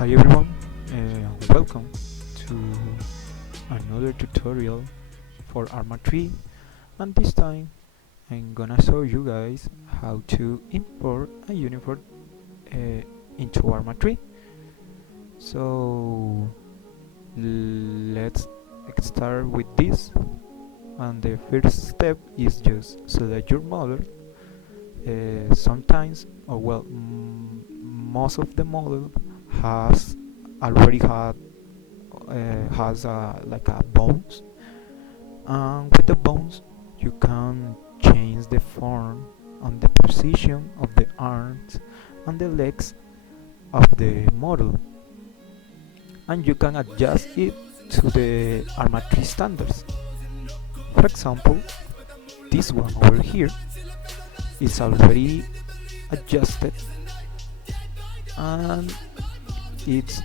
Hi everyone, welcome to another tutorial for ARMA 3, and this time I'm gonna show you guys how to import a uniform into ARMA 3. So let's start with this, and the first step is just select your model. Sometimes, or well, most of the model has already has like a bones, and with the bones you can change the form and the position of the arms and the legs of the model, and you can adjust it to the ARMA 3 standards. For example, this one over here is already adjusted, and it's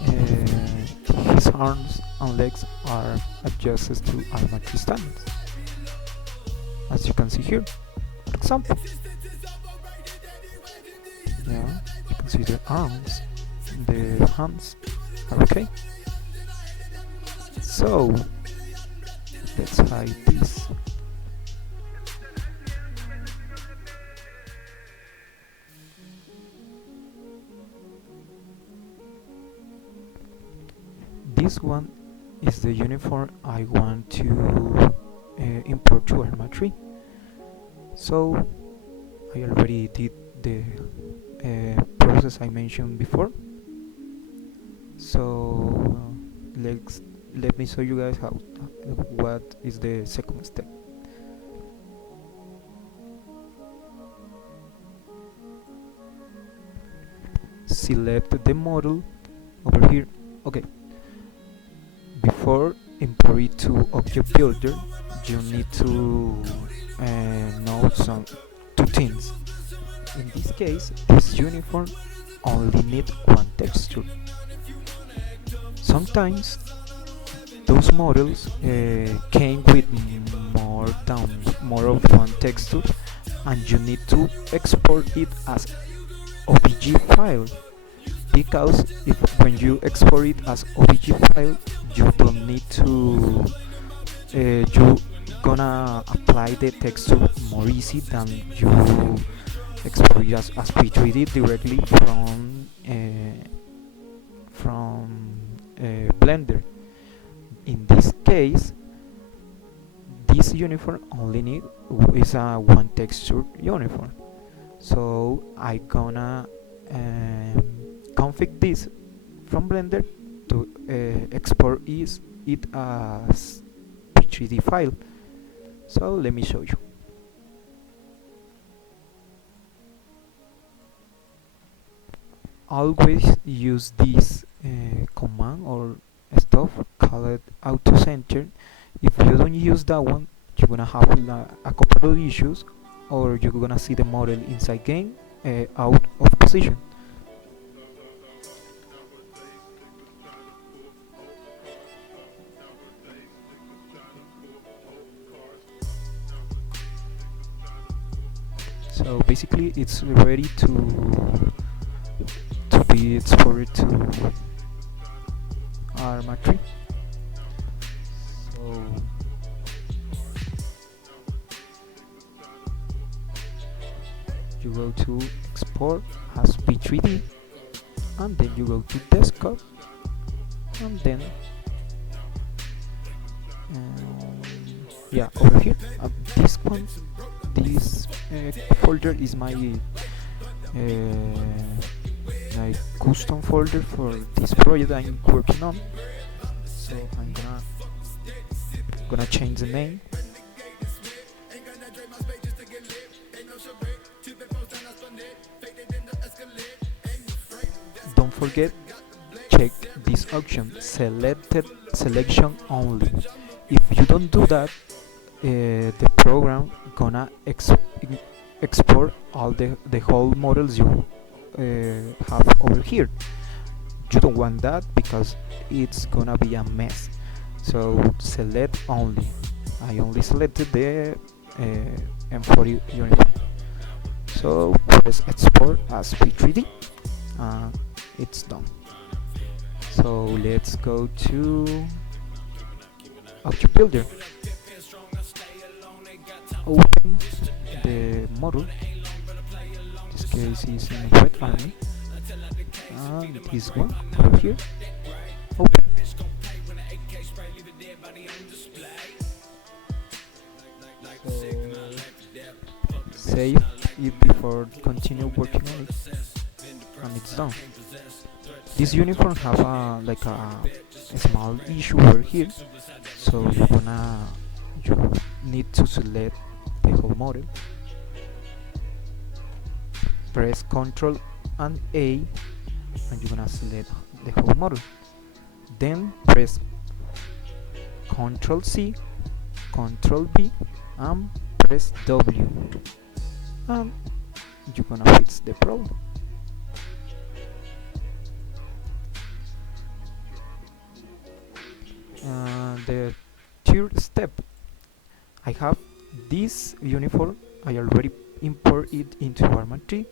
his arms and legs are adjusted to ARMA 3 standards, as you can see here. For example, yeah, you can see the arms, the hands are okay. So let's hide this. This one is the uniform I want to import to ARMA 3. So I already did the process I mentioned before. So let me show you guys what is the second step. Select the model over here. Okay. Before import it to Object Builder, you need to know two things. In this case, this uniform only needs one texture. Sometimes those models came with more of one texture, and you need to export it as OBJ file, because when you export it as OBJ file, you don't need to you gonna apply the texture more easy than you export it as P3D directly from Blender. In this case, this uniform only is a one texture uniform, so I gonna config this from Blender to export it as P3D file. So let me show you. Always use this command or stuff called auto center. If you don't use that one, you're gonna have a couple of issues, or you're gonna see the model inside game out of position. So basically it's ready to be exported to ARMA 3. So you go to export as P3D, and then you go to desktop, and then yeah, over here this folder is my custom folder for this project I'm working on. So I'm gonna change the name. Don't forget, check this option, selection only. If you don't do that, the program gonna export all the whole models you have over here. You don't want that because it's gonna be a mess. So select only. I only selected the M40 uniform. So press export as P3D. It's done. So let's go to Object Builder. Open the model. This case is in Red Army. And this one over here. Open. Save it before continue working on it, and it's done. This uniform have a small issue over here, so you need to select the whole model, press Ctrl and A, and you're gonna select the whole model. Then press Ctrl C, Ctrl V, and press W, and you're gonna fix the problem. The third step, I have this uniform. I already import it into ARMA 3,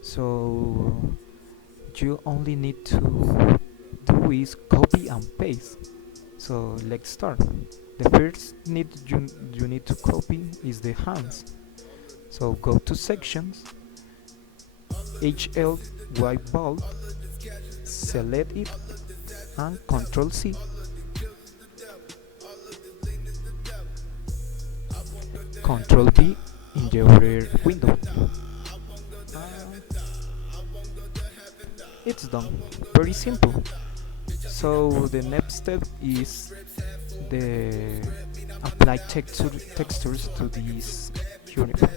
so you only need to do is copy and paste. So let's start. The first need you need to copy is the hands. So go to sections, HL white bold, select it, and Ctrl C. Ctrl V in the other window. It's done. Very simple. So the next step is the apply textures to this uniform.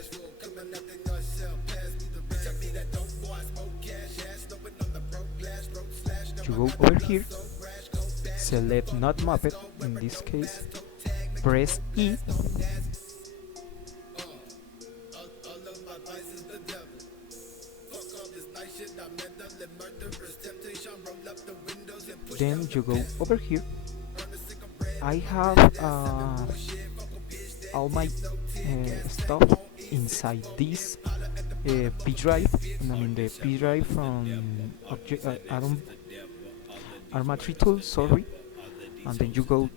You go over here, select not mapped in this case, press E, then you go over here. I have all my stuff inside this P drive. I mean the P drive from ARMA 3 tool, sorry. And then you go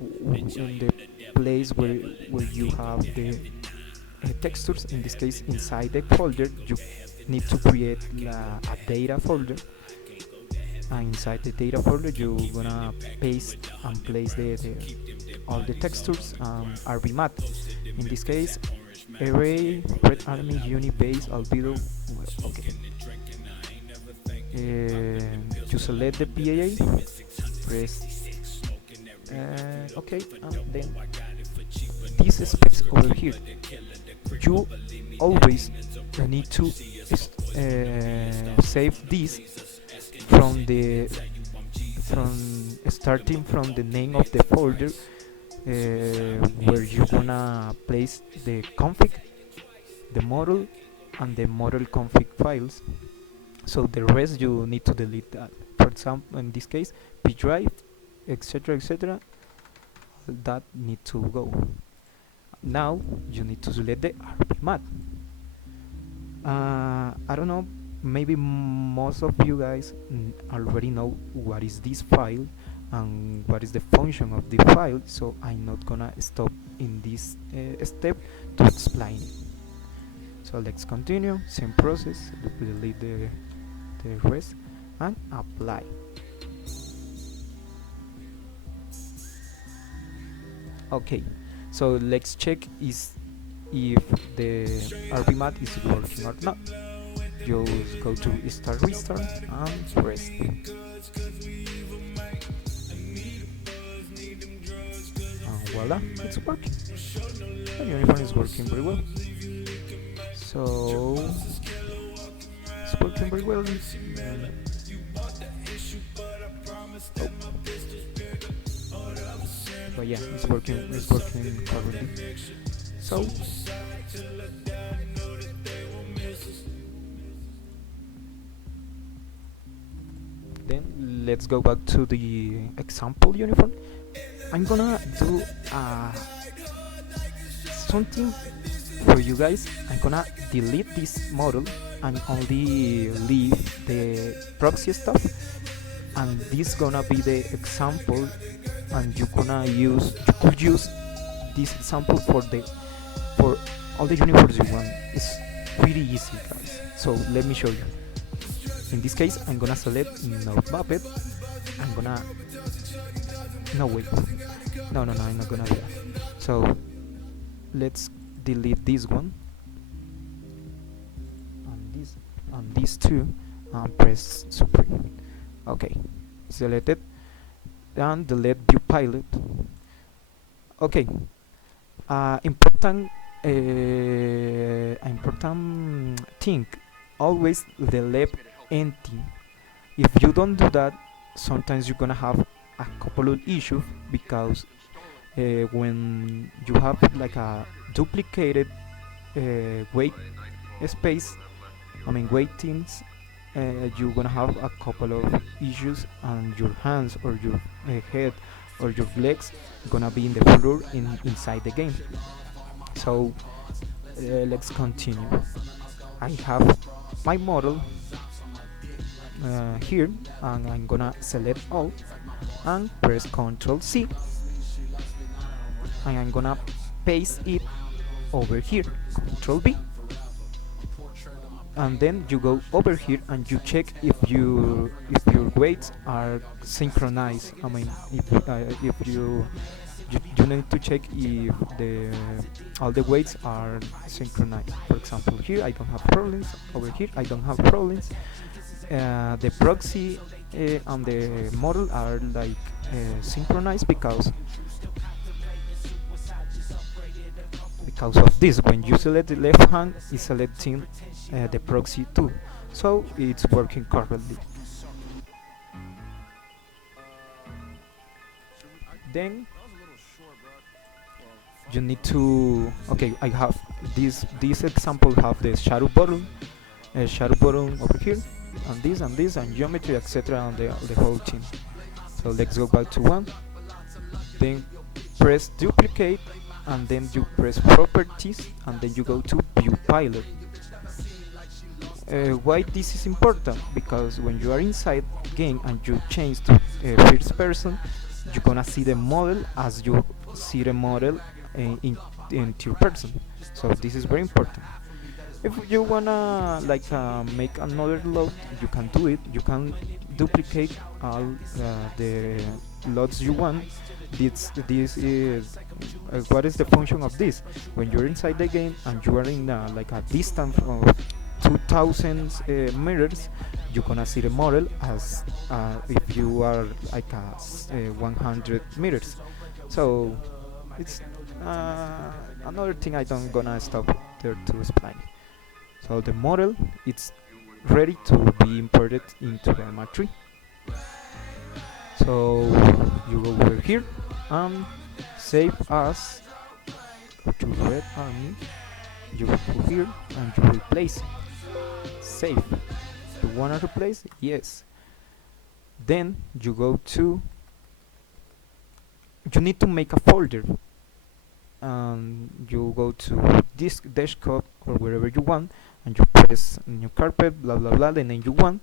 in the place where you have the textures. In this case, inside the folder, you need to create a data folder. And inside the data folder, you're gonna paste and place all the textures and RB In this case, array, red army, unibase, albedo. Okay. You select the PAA, press OK, and then this space over here. You always need to save this starting from the name of the folder where you're gonna place the config, the model, and the model config files. So the rest you need to delete that. For example, in this case, P drive, etc., that need to go. Now you need to select the RB I don't know, maybe most of you guys already know what is this file and what is the function of the file, so I'm not gonna stop in this step to explain it. So let's continue, same process, delete the rest and apply. Okay, so let's check if the RB is working or not. Just go to start restart and press. And voila, it's working. The uniform is working very well. So it's working very well. But yeah, it's working correctly. So then let's go back to the example uniform. I'm gonna do something for you guys. I'm gonna delete this model and only leave the proxy stuff. and this gonna be the example, and you could use this example for all the universe you want. It's pretty easy, guys. So let me show you. In this case, I'm gonna select Node Puppet. I'm gonna no wait, no, I'm not gonna do that. So let's delete this one and these two, and press Supreme. Okay, select it and delete View Pilot. Okay, important thing: always the left empty. If you don't do that, sometimes you're gonna have a couple of issues, because when you have like a duplicated weight space, weight things, you're gonna have a couple of issues, and your hands or your head or your legs gonna be in the floor inside the game. So let's continue. I have my model here, and I'm gonna select all and press Ctrl C, and I'm gonna paste it over here, Ctrl V, and then you go over here and you check if your weights are synchronized. If you need to check if all the weights are synchronized. For example, here I don't have problems. Over here I don't have problems. The proxy and the model are like synchronized because of this. When you select the left hand, it's selecting the proxy too, so it's working correctly. Then you need to, okay, I have this example have the shadow button over here, and this and geometry, etc., and the whole thing. So let's go back to one, then press duplicate, and then you press properties, and then you go to View Pilot. Why this is important? Because when you are inside game and you change to first person, you're gonna see the model as you see the model in third person. So this is very important. If you wanna make another load, you can do it. You can duplicate all the loads you want. This is what is the function of this? When you're inside the game and you are in like a distance of 2000 meters, you're gonna see the model as if you are like 100 meters. So it's another thing I don't gonna stop there to explain. So the model, it's ready to be imported into the ARMA tree. So you go over here and save as, go to red army, you go to here and you replace it. Save. You wanna replace it? Yes. Then you go to, you need to make a folder, and you go to this desktop or wherever you want, and you press new carpet, blah blah blah, the name you want.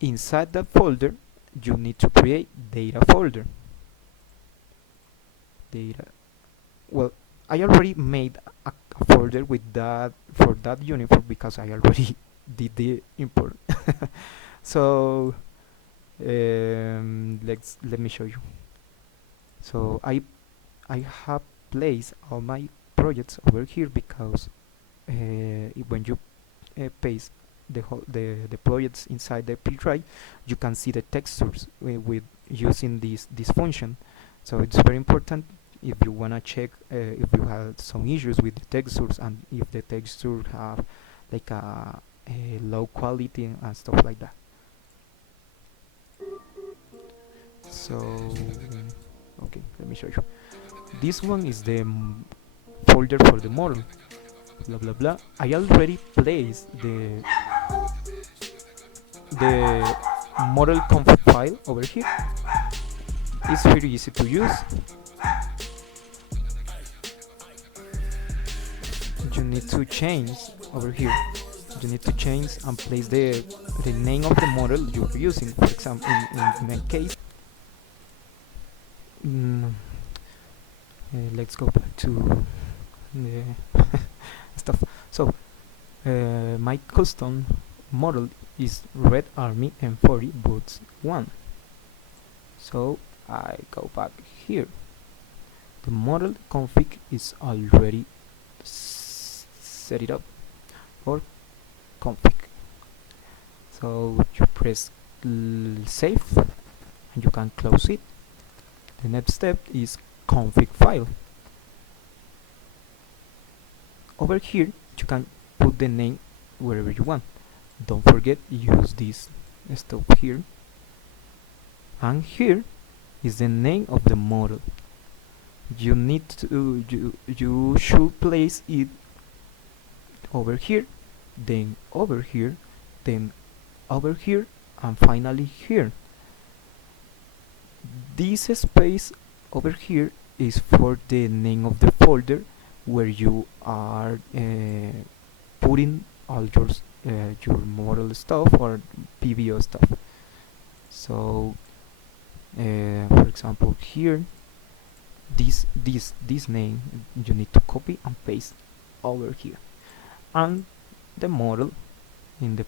Inside that folder you need to create data folder. Data, well, I already made a folder with that for that uniform because I already did the import. So let me show you. So I have placed all my projects over here because when you paste the projects inside the P drive, you can see the textures with using this function. So it's very important if you wanna check if you have some issues with the textures, and if the textures have like a low quality and stuff like that. So okay, let me show you. This one is the folder for the model, blah blah blah. I already placed the model config file over here. It's very easy to use. You need to change over here you need to change and place the name of the model you're using. For example, in my case, mm, let's go back to the stuff. So my custom model is Red Army M40 Boots 1. So I go back here. The model config is already set it up, or config. So you press save and you can close it. The next step is config file. Over here you can put the name wherever you want. Don't forget, use this stuff here, and here is the name of the model. You need to you should place it over here, then over here, then over here, and finally here. This space over here is for the name of the folder where you are putting all your model stuff or PBO stuff. So for example, here this name you need to copy and paste over here, and the model in the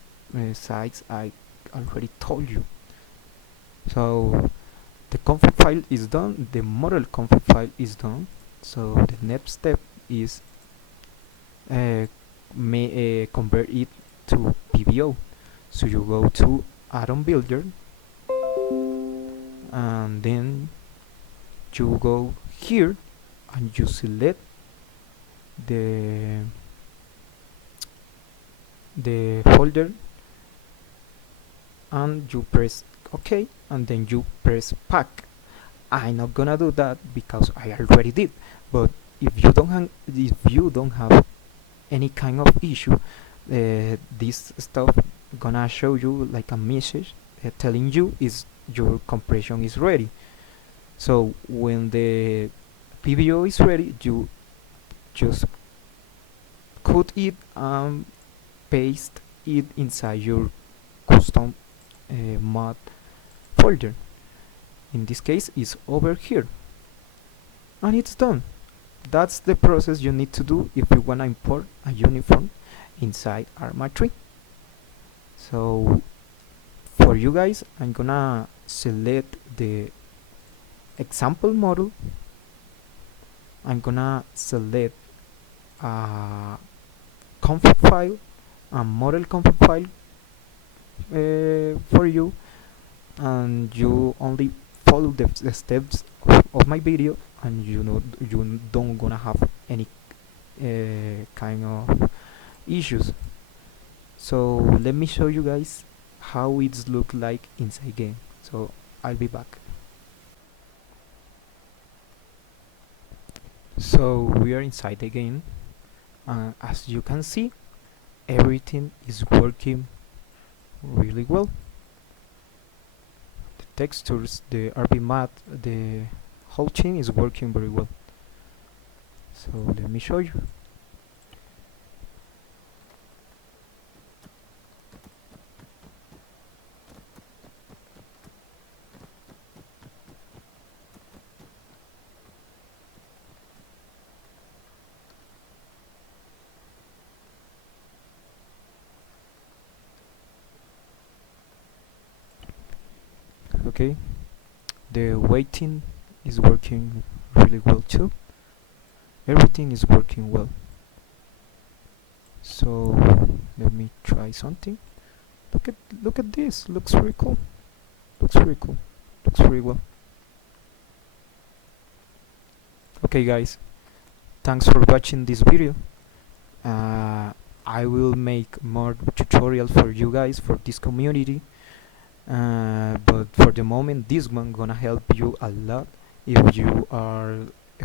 sites I already told you. So the config file is done, the model config file is done. So the next step is convert it to PBO. So you go to Atom Builder, and then you go here and you select the folder, and you press OK, and then you press pack. I'm not gonna do that because I already did, but if you don't have any kind of issue, this stuff gonna show you like a message telling you is your compression is ready. So when the PBO is ready, you just cut it and paste it inside your custom mod folder. In this case is over here, and it's done. That's the process you need to do if you want to import a uniform inside ARMA 3. So for you guys, I'm gonna select the example model. I'm gonna select a config file, a model config file for you, and you only follow the steps of my video, and you don't gonna have any kind of issues. So let me show you guys how it's look like inside game. So I'll be back. So we are inside the game, as you can see, everything is working really well. The textures, the RB math, the whole thing is working very well. So let me show you. Okay, the weighting is working really well too. Everything is working well. So let me try something. Look at this. Looks very cool. Looks very cool. Looks very well. Okay guys, thanks for watching this video. I will make more tutorials for you guys, for this community. But for the moment, this one gonna help you a lot if you are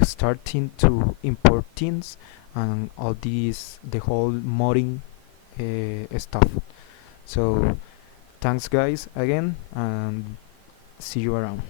starting to import things and all these, the whole modding stuff. So thanks guys again, and see you around.